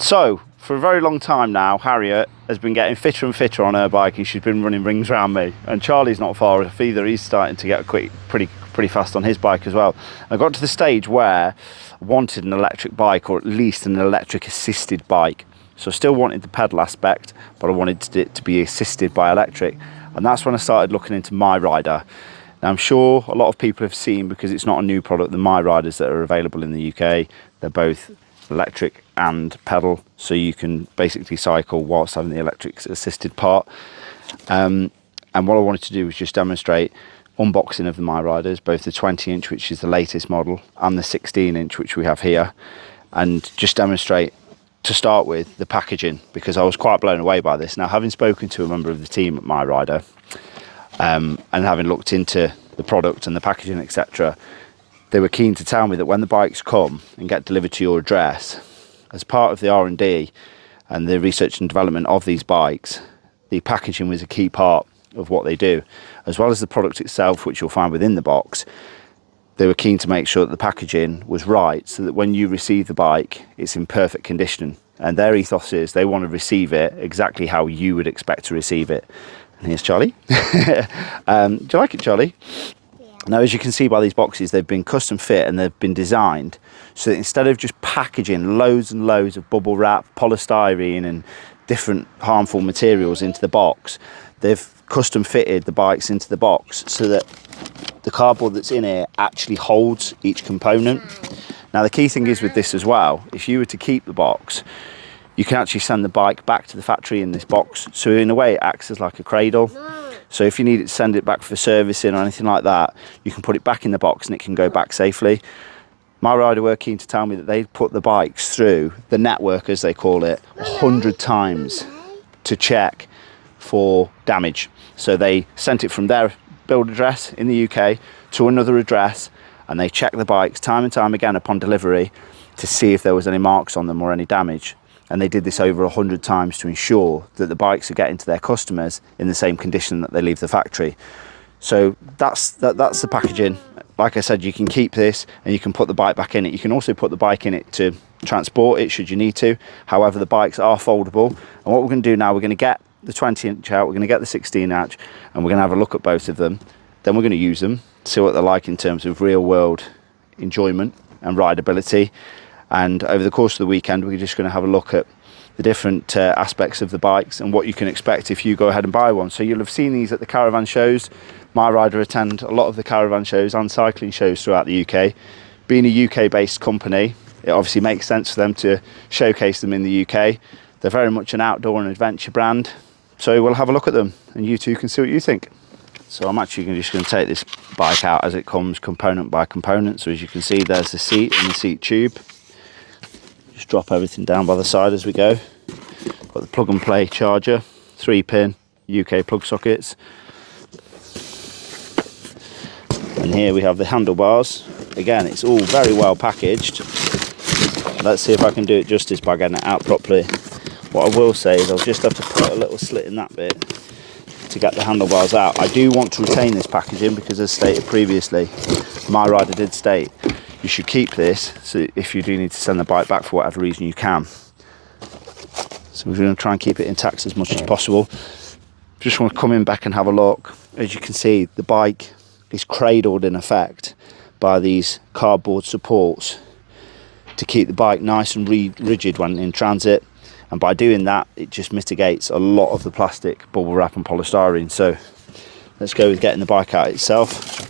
So, for a very long time now, Harriet has been getting fitter and fitter on her bike, and she's been running rings around me. And Charlie's not far off either. He's starting to get pretty fast on his bike as well. I got to the stage where I wanted an electric bike, or at least an electric assisted bike. So I still wanted the pedal aspect, but I wanted it to be assisted by electric. And that's when I started looking into MiRIDER. Now, I'm sure a lot of people have seen, because it's not a new product, the MiRIDERs that are available in the UK. They're both electric and pedal, so you can basically cycle whilst having the electric assisted part. And what I wanted to do was just demonstrate unboxing of the MiRIDERs, both the 20-inch, which is the latest model, and the 16-inch, which we have here, and just demonstrate, to start with, the packaging, because I was quite blown away by this. Now, having spoken to a member of the team at MiRIDER, and having looked into the product and the packaging, etc., they were keen to tell me that when the bikes come and get delivered to your address, as part of the R&D and the research and development of these bikes, the packaging was a key part of what they do, as well as the product itself, which you'll find within the box. They were keen to make sure that the packaging was right, so that when you receive the bike, it's in perfect condition. And their ethos is they want to receive it exactly how you would expect to receive it. And here's Charlie. Do you like it, Charlie? Yeah. Now, as you can see by these boxes, they've been custom fit and they've been designed so that instead of just packaging loads and loads of bubble wrap, polystyrene and different harmful materials into the box, they've custom fitted the bikes into the box so that the cardboard that's in here actually holds each component. Now, the key thing is with this as well, if you were to keep the box, you can actually send the bike back to the factory in this box. So in a way, it acts as like a cradle. So if you need to send it back for servicing or anything like that, you can put it back in the box and it can go back safely. MiRIDER were keen to tell me that they put the bikes through the network, as they call it, 100 times to check for damage. So they sent it from their build address in the UK to another address, and they checked the bikes time and time again upon delivery to see if there was any marks on them or any damage. And they did this over 100 times to ensure that the bikes are getting to their customers in the same condition that they leave the factory. So that's the packaging. Like I said, you can keep this and you can put the bike back in it. You can also put the bike in it to transport it should you need to. However, the bikes are foldable. And what we're going to do now, we're going to get the 20-inch out, we're going to get the 16-inch, and we're going to have a look at both of them. Then we're going to use them, see what they're like in terms of real-world enjoyment and rideability. And over the course of the weekend, we're just going to have a look at the different aspects of the bikes and what you can expect if you go ahead and buy one. So you'll have seen these at the caravan shows. MiRIDER attend a lot of the caravan shows and cycling shows throughout the UK. Being a UK-based company, it obviously makes sense for them to showcase them in the UK. They're very much an outdoor and adventure brand. So we'll have a look at them and you two can see what you think. So I'm actually just going to take this bike out as it comes, component by component. So as you can see, there's the seat and the seat tube. Just drop everything down by the side as we go. Got the plug and play charger, 3-pin UK plug sockets. And here we have the handlebars. Again, it's all very well packaged. Let's see if I can do it justice by getting it out properly. What I will say is I'll just have to put a little slit in that bit to get the handlebars out. I do want to retain this packaging because, as stated previously, MiRIDER did state you should keep this, so if you do need to send the bike back for whatever reason, you can. So we're going to try and keep it intact as much as possible. Just want to come in back and have a look. As you can see, the bike is cradled in effect by these cardboard supports to keep the bike nice and rigid when in transit. And by doing that, it just mitigates a lot of the plastic, bubble wrap and polystyrene. So let's go with getting the bike out itself.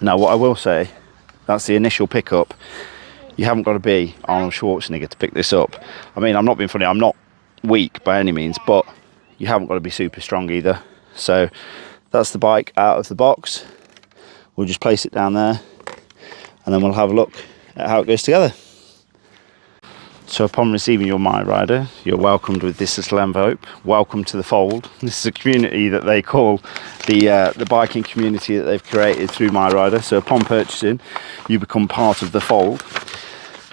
Now, what I will say, that's the initial pickup. You haven't got to be Arnold Schwarzenegger to pick this up. I mean, I'm not being funny, I'm not weak by any means, but you haven't got to be super strong either. So that's the bike out of the box. We'll just place it down there and then we'll have a look at how it goes together. So upon receiving your MiRIDER, you're welcomed with this little envelope. Welcome to the fold. This is a community that they call the biking community that they've created through MiRIDER. So upon purchasing, you become part of the fold,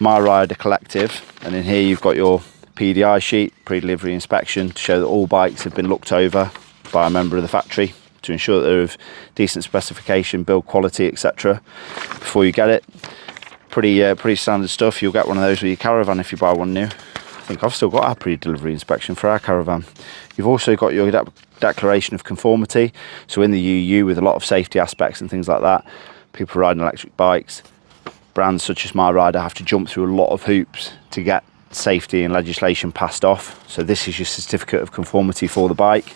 MiRIDER Collective. And in here you've got your PDI sheet, pre-delivery inspection, to show that all bikes have been looked over by a member of the factory to ensure that they're of decent specification, build quality, etc. before you get it. Pretty standard stuff. You'll get one of those with your Caravan if you buy one new. I think I've still got our pre-delivery inspection for our Caravan. You've also got your declaration of conformity. So in the UU, with a lot of safety aspects and things like that, people riding electric bikes, brands such as MiRIDER have to jump through a lot of hoops to get safety and legislation passed off. So this is your certificate of conformity for the bike,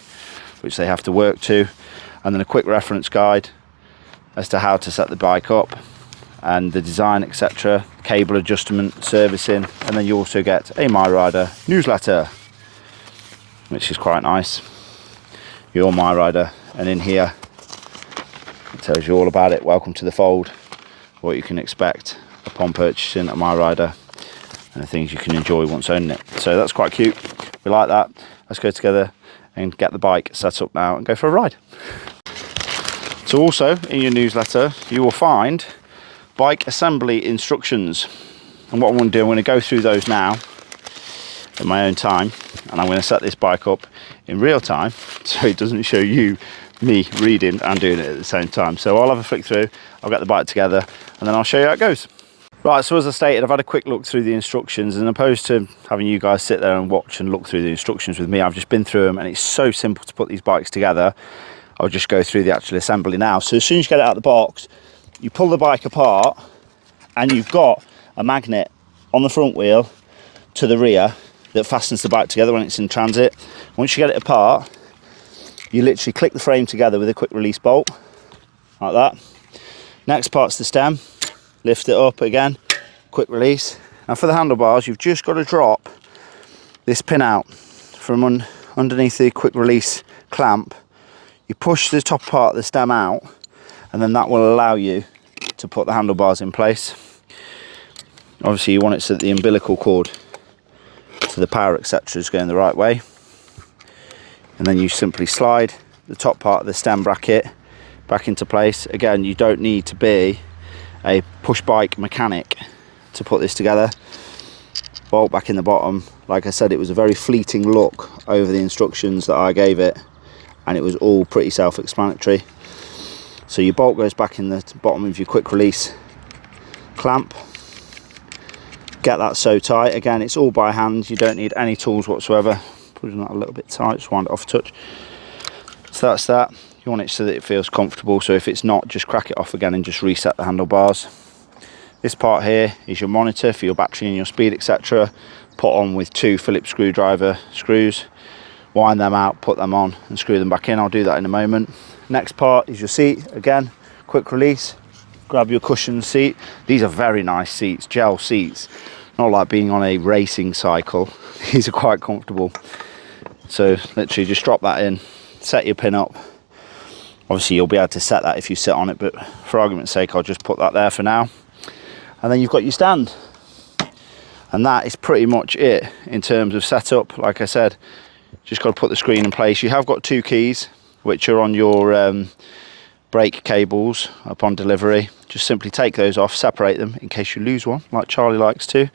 which they have to work to, and then a quick reference guide as to how to set the bike up and the design, etc., cable adjustment, servicing, and then you also get a MiRIDER newsletter, which is quite nice. Your MiRIDER, and in here it tells you all about it. Welcome to the fold, what you can expect upon purchasing a MiRIDER, and the things you can enjoy once owning it. So that's quite cute. We like that. Let's go together and get the bike set up now and go for a ride. So also in your newsletter you will find bike assembly instructions, and what I'm going to do, I'm going to go through those now in my own time, and I'm going to set this bike up in real time so it doesn't show you me reading and doing it at the same time. So I'll have a flick through, I'll get the bike together, and then I'll show you how it goes. Right, so as I stated, I've had a quick look through the instructions, and opposed to having you guys sit there and watch and look through the instructions with me, I've just been through them, and it's so simple to put these bikes together. I'll just go through the actual assembly now. So as soon as you get it out of the box, you pull the bike apart, and you've got a magnet on the front wheel to the rear that fastens the bike together when it's in transit. Once you get it apart, you literally click the frame together with a quick release bolt, like that. Next part's the stem. Lift it up again, quick release. And for the handlebars, you've just got to drop this pin out from underneath the quick release clamp. You push the top part of the stem out, and then that will allow you to put the handlebars in place. Obviously you want it so that the umbilical cord to the power, etc., is going the right way. And then you simply slide the top part of the stem bracket back into place. Again, you don't need to be a push bike mechanic to put this together. Bolt back in the bottom. Like I said, it was a very fleeting look over the instructions that I gave it, and it was all pretty self-explanatory. So your bolt goes back in the bottom of your quick release clamp. Get that so tight. Again, it's all by hand, you don't need any tools whatsoever. Putting that a little bit tight, just wind it off a touch. So that's that. You want it so that it feels comfortable, so if it's not, just crack it off again and just reset the handlebars. This part here is your monitor for your battery and your speed, etc. Put on with 2 Phillips screwdriver screws. Wind them out, put them on and screw them back in. I'll do that in a moment. Next part is your seat. Again, quick release. Grab your cushioned seat. These are very nice seats, gel seats. Not like being on a racing cycle. These are quite comfortable. So literally just drop that in, set your pin up. Obviously you'll be able to set that if you sit on it, but for argument's sake I'll just put that there for now. And then you've got your stand. And that is pretty much it in terms of setup. Like I said, just got to put the screen in place. You have got 2 keys which are on your brake cables upon delivery. Just simply take those off, separate them in case you lose one, like Charlie likes to.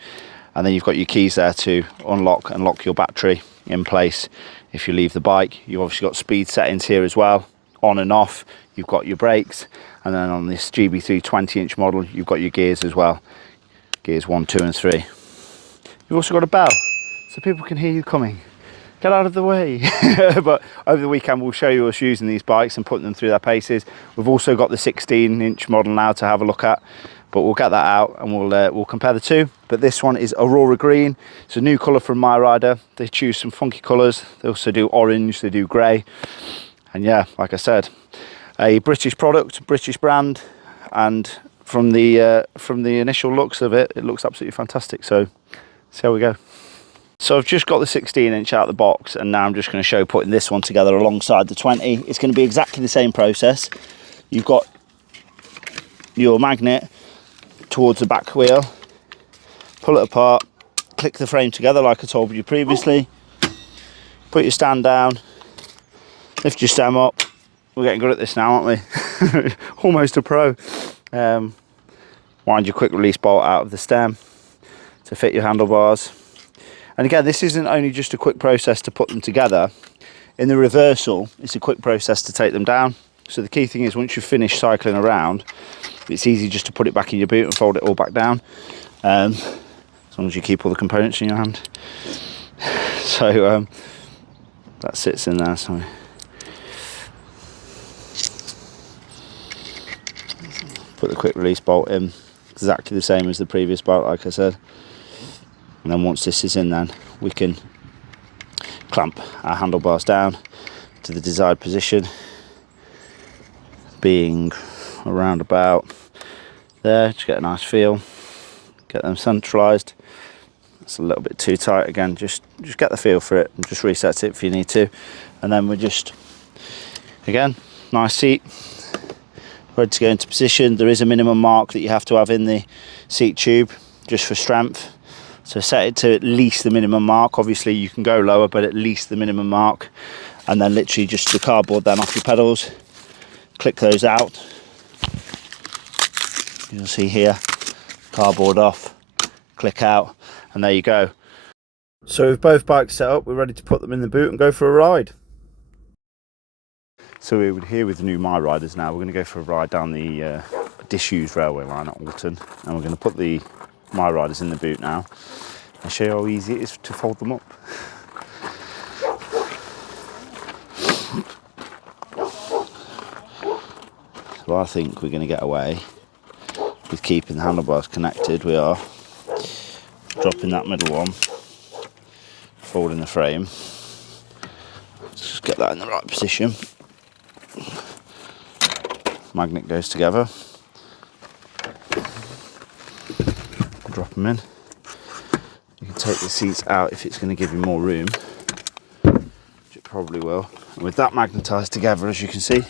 And then you've got your keys there to unlock and lock your battery in place if you leave the bike. You've obviously got speed settings here as well, on and off. You've got your brakes, and then on this GB3 20-inch model you've got your gears as well, gears 1, 2 and 3. You've also got a bell so people can hear you coming. Get out of the way. But over the weekend we'll show you us using these bikes and putting them through their paces. We've also got the 16-inch model now to have a look at, but we'll get that out and we'll compare the two. But this one is Aurora Green. It's a new colour from MiRIDER. They choose some funky colours. They also do orange, they do grey. And yeah, like I said, a British product, British brand, and from the initial looks of it, it looks absolutely fantastic. So see how we go. So I've just got the 16-inch out of the box, and now I'm just going to show putting this one together alongside the 20. It's going to be exactly the same process. You've got your magnet towards the back wheel, pull it apart, click the frame together like I told you previously, put your stand down, lift your stem up. We're getting good at this now, aren't we? Almost a pro. Wind your quick release bolt out of the stem to fit your handlebars. And again, this isn't only just a quick process to put them together. In the reversal, it's a quick process to take them down. So the key thing is, once you've finished cycling around, it's easy just to put it back in your boot and fold it all back down, as long as you keep all the components in your hand. So that sits in there. So put the quick release bolt in, exactly the same as the previous bolt, like I said. And then once this is in, then we can clamp our handlebars down to the desired position, being around about there, to get a nice feel, get them centralised. It's a little bit too tight again, just get the feel for it and just reset it if you need to. And then we're just, again, nice seat, ready to go into position. There is a minimum mark that you have to have in the seat tube just for strength. So set it to at least the minimum mark. Obviously you can go lower, but at least the minimum mark. And then literally just the cardboard then off your pedals. Click those out. You'll see here, cardboard off, click out, and there you go. So with both bikes set up, we're ready to put them in the boot and go for a ride. So we're here with the new MiRIDERs now. We're going to go for a ride down the disused railway line at Alton, and we're going to put the MiRIDERs in the boot now and show you how easy it is to fold them up. So I think we're going to get away with keeping the handlebars connected. We are dropping that middle one, folding the frame. Just get that in the right position. Magnet goes together. Drop them in. You can take the seats out if it's going to give you more room, which it probably will. And with that magnetised together, as you can see,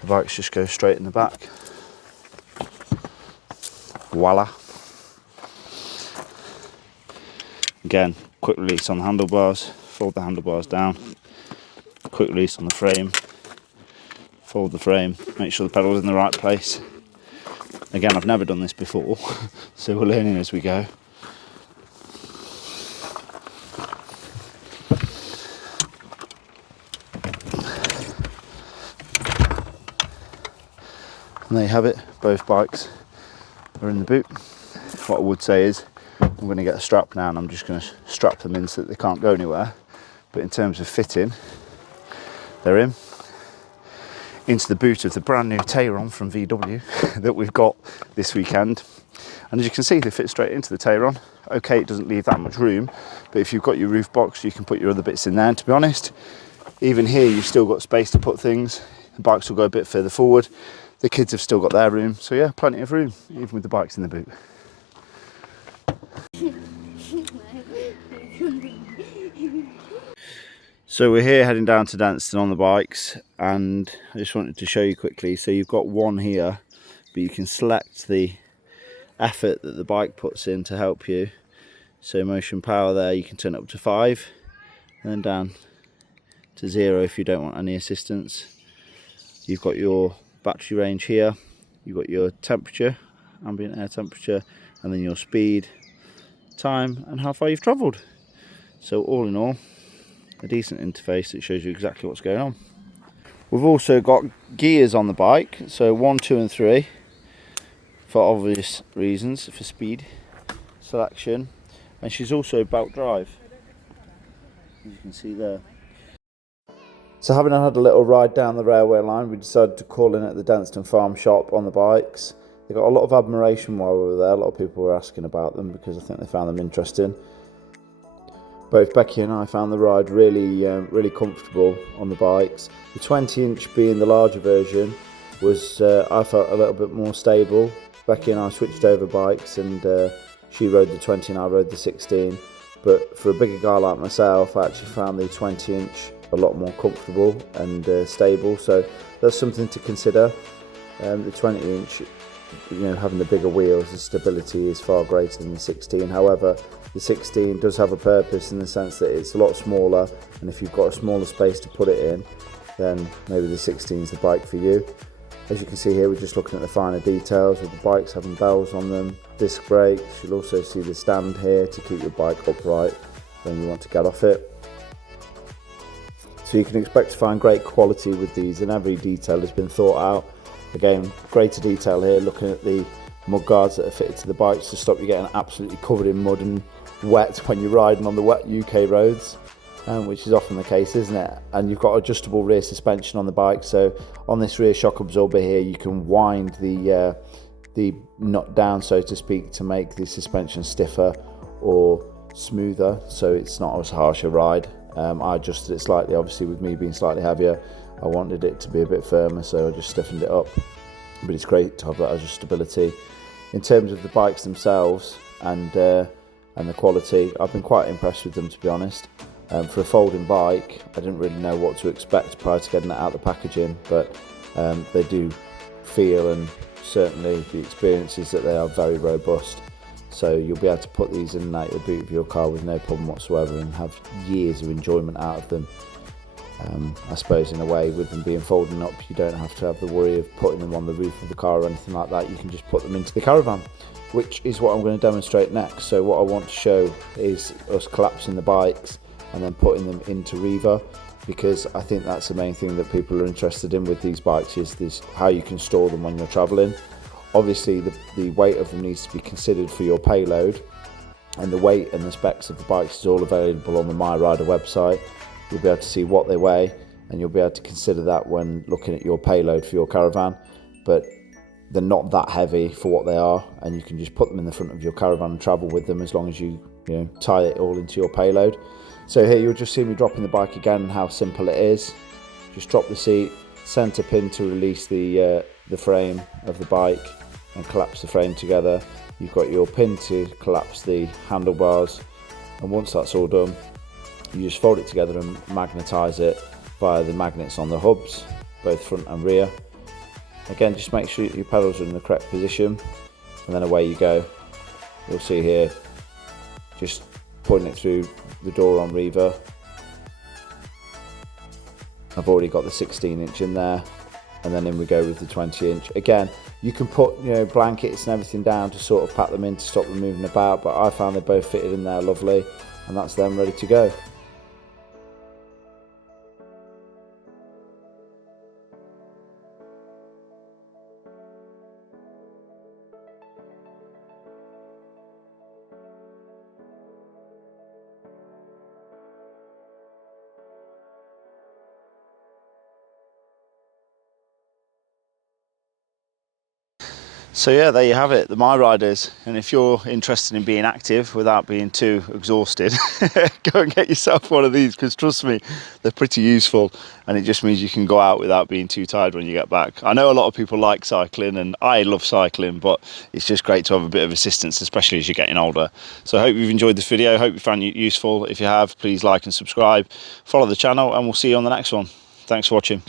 the bikes just go straight in the back. Voila. Again, quick release on the handlebars, fold the handlebars down, quick release on the frame, fold the frame, make sure the pedal's in the right place. Again, I've never done this before, so we're learning as we go. And there you have it, both bikes are in the boot. What I would say is, I'm going to get a strap now and I'm just going to strap them in so that they can't go anywhere. But in terms of fitting, they're in. Into the boot of the brand new Tayron from VW that we've got this weekend. And as you can see, they fit straight into the Tayron. Okay, it doesn't leave that much room, but if you've got your roof box, you can put your other bits in there. And to be honest, even here, you've still got space to put things. The bikes will go a bit further forward. The kids have still got their room. So yeah, plenty of room, even with the bikes in the boot. So we're here heading down to Danston on the bikes, and I just wanted to show you quickly. So you've got one here, but you can select the effort that the bike puts in to help you. So motion power there, you can turn it up to 5 and then down to 0 if you don't want any assistance. You've got your battery range here, you've got your temperature, ambient air temperature, and then your speed, time, and how far you've travelled. So all in all, a decent interface that shows you exactly what's going on. We've also got gears on the bike, so 1, 2 and 3 for obvious reasons, for speed selection, and she's also belt drive, as you can see there. So having had a little ride down the railway line, we decided to call in at the Danston Farm shop on the bikes. They got a lot of admiration while we were there. A lot of people were asking about them because I think they found them interesting. Both Becky and I found the ride really comfortable on the bikes. The 20-inch being the larger version was, I felt, a little bit more stable. Becky and I switched over bikes, and she rode the 20 and I rode the 16. But for a bigger guy like myself, I actually found the 20-inch a lot more comfortable and stable. So that's something to consider. The 20-inch, having the bigger wheels, the stability is far greater than the 16. However, the 16 does have a purpose in the sense that it's a lot smaller, and if you've got a smaller space to put it in, then maybe the 16 is the bike for you. As you can see here, we're just looking at the finer details with the bikes having bells on them, disc brakes. You'll also see the stand here to keep your bike upright when you want to get off it. So you can expect to find great quality with these, and every detail has been thought out. Again, greater detail here, looking at the mud guards that are fitted to the bikes to stop you getting absolutely covered in mud and wet when you're riding on the wet UK roads, which is often the case, isn't it? And you've got adjustable rear suspension on the bike, so on this rear shock absorber here you can wind the nut down, so to speak, to make the suspension stiffer or smoother, so it's not as harsh a ride. I adjusted it slightly, obviously with me being slightly heavier I wanted it to be a bit firmer, so I just stiffened it up. But it's great to have that adjustability. In terms of the bikes themselves and the quality, I've been quite impressed with them, to be honest. For a folding bike, I didn't really know what to expect prior to getting it out of the packaging, but they do feel, and certainly the experience is that they are very robust. So you'll be able to put these in and out the boot of your car with no problem whatsoever and have years of enjoyment out of them. I suppose in a way, with them being folding up, you don't have to have the worry of putting them on the roof of the car or anything like that. You can just put them into the caravan, which is what I'm going to demonstrate next. So what I want to show is us collapsing the bikes and then putting them into Riva, because I think that's the main thing that people are interested in with these bikes, is this how you can store them when you're traveling. Obviously the weight of them needs to be considered for your payload, and the weight and the specs of the bikes is all available on the MiRIDER website. You'll be able to see what they weigh, and you'll be able to consider that when looking at your payload for your caravan. But they're not that heavy for what they are, and you can just put them in the front of your caravan and travel with them, as long as you tie it all into your payload. So here you'll just see me dropping the bike again, and how simple it is. Just drop the seat, center pin to release the frame of the bike and collapse the frame together. You've got your pin to collapse the handlebars, and once that's all done, you just fold it together and magnetise it via the magnets on the hubs, both front and rear. Again, just make sure your pedals are in the correct position, and then away you go. You'll see here, just putting it through the door on Riva. I've already got the 16-inch in there, and then in we go with the 20-inch. Again, you can put blankets and everything down to sort of pat them in to stop them moving about, but I found they both fitted in there lovely, and that's them ready to go. So yeah, there you have it, the MiRIDERs. And if you're interested in being active without being too exhausted, go and get yourself one of these, because trust me, they're pretty useful, and it just means you can go out without being too tired when you get back. I know a lot of people like cycling, and I love cycling, but it's just great to have a bit of assistance, especially as you're getting older. So I hope you've enjoyed this video, I hope you found it useful. If you have, please like and subscribe, follow the channel, and we'll see you on the next one. Thanks for watching.